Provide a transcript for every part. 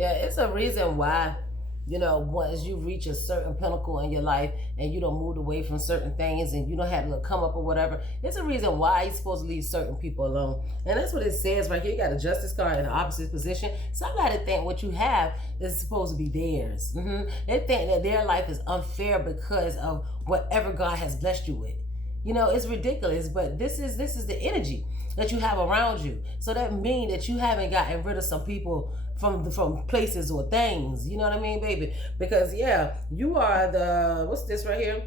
Yeah, it's a reason why, once you reach a certain pinnacle in your life and you don't move away from certain things and you don't have to come up or whatever, it's a reason why you're supposed to leave certain people alone. And that's what it says right here. You got a justice card in the opposite position. Somebody think what you have is supposed to be theirs. They think that their life is unfair because of whatever God has blessed you with. It's ridiculous, but this is the energy that you have around you. So that means that you haven't gotten rid of some people from places or things. You know what I mean, baby? Because you are the, what's this right here?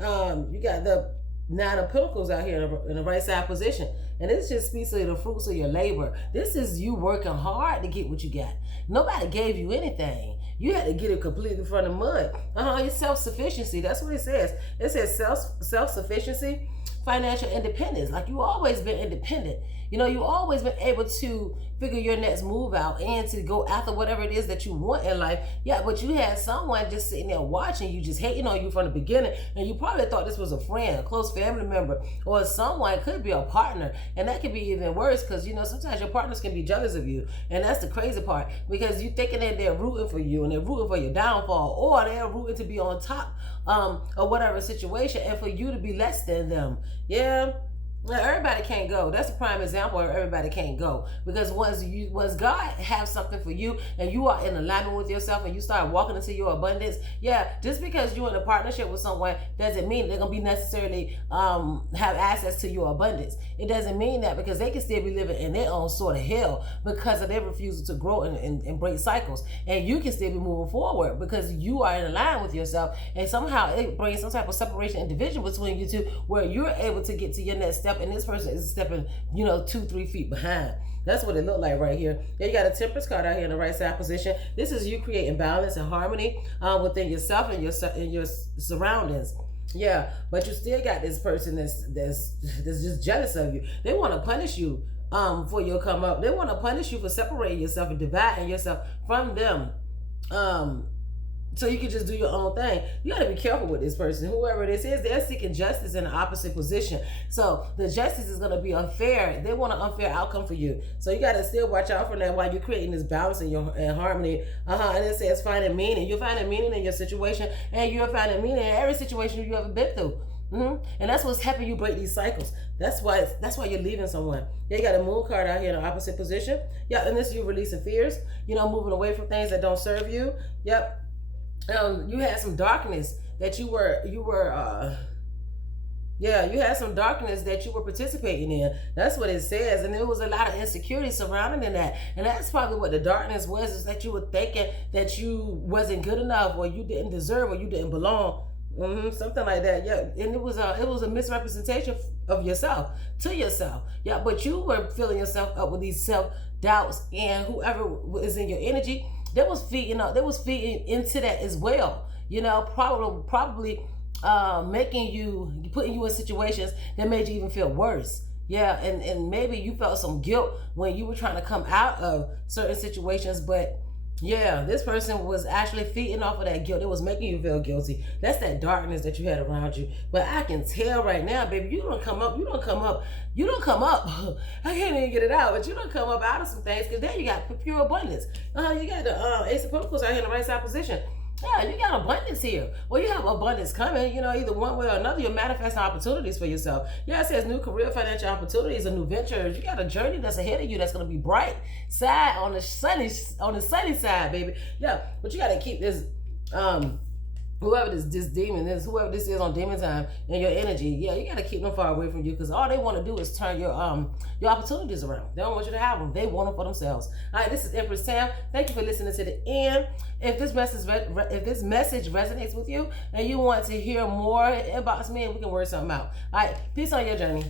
You got the Nine of Pentacles out here in the right side position. And this just speaks to the fruits of your labor. This is you working hard to get what you got. Nobody gave you anything. You had to get it completely from the mud. Your self-sufficiency. That's what it says. It says self-sufficiency, financial independence. Like you always been independent. You always been able to figure your next move out and to go after whatever it is that you want in life. Yeah, but you had someone just sitting there watching you, just hating on you from the beginning, and you probably thought this was a friend, a close family member, or someone. It could be a partner, and that could be even worse because sometimes your partners can be jealous of you, and that's the crazy part because you thinking that they're rooting for you and they're rooting for your downfall, or they're rooting to be on top of whatever situation and for you to be less than them. Yeah. Now, everybody can't go. That's a prime example of everybody can't go. Because once God have something for you and you are in alignment with yourself and you start walking into your abundance, just because you're in a partnership with someone doesn't mean they're going to be necessarily have access to your abundance. It doesn't mean that because they can still be living in their own sort of hell because of their refusal to grow and break cycles. And you can still be moving forward because you are in alignment with yourself. And somehow it brings some type of separation and division between you two where you're able to get to your next step and this person is stepping 2-3 feet behind. That's what it looked like right here. Then you got a Temperance card out here in the right side position. This is you creating balance and harmony within yourself and your surroundings. Yeah, but you still got this person that's just jealous of you. They want to punish you for your come up. They want to punish you for separating yourself and dividing yourself from them. So you can just do your own thing. You got to be careful with this person. Whoever this is, they're seeking justice in the opposite position. So the justice is going to be unfair. They want an unfair outcome for you. So you got to still watch out for that while you're creating this balance and harmony. And it says finding meaning. You're finding meaning in your situation, and you're finding meaning in every situation you ever been through. And that's what's helping you break these cycles. That's why you're leaving someone. Yeah, you got a Moon card out here in the opposite position. Yeah, and this is you releasing fears. Moving away from things that don't serve you. Yep. You had some darkness that you had some darkness that you were participating in. That's what it says. And there was a lot of insecurity surrounding in that. And that's probably what the darkness was, is that you were thinking that you wasn't good enough or you didn't deserve or you didn't belong. Something like that. Yeah. And it was a misrepresentation of yourself to yourself. Yeah, but you were filling yourself up with these self-doubts, and whoever is in your energy, they was feeding into that as well. Probably putting you in situations that made you even feel worse. Yeah, and maybe you felt some guilt when you were trying to come out of certain situations, but yeah, this person was actually feeding off of that guilt. It was making you feel guilty. That's that darkness that you had around you. But I can tell right now, baby, you don't come up. I can't even get it out, but you don't come up out of some things because there you got pure abundance. You got the Ace of Pentacles out here in the right side position. Yeah, you got abundance here. Well, you have abundance coming, either one way or another. You're manifesting opportunities for yourself. Yeah, it says new career, financial opportunities, and new ventures. You got a journey that's ahead of you that's going to be bright side on the sunny side, baby. Yeah, but you got to keep this, whoever this demon is, whoever this is on demon time and your energy, yeah, you got to keep them far away from you because all they want to do is turn your opportunities around. They don't want you to have them. They want them for themselves. All right, this is Empress Tam. Thank you for listening to the end. If this message resonates with you and you want to hear more, inbox me and we can work something out. All right, peace on your journey.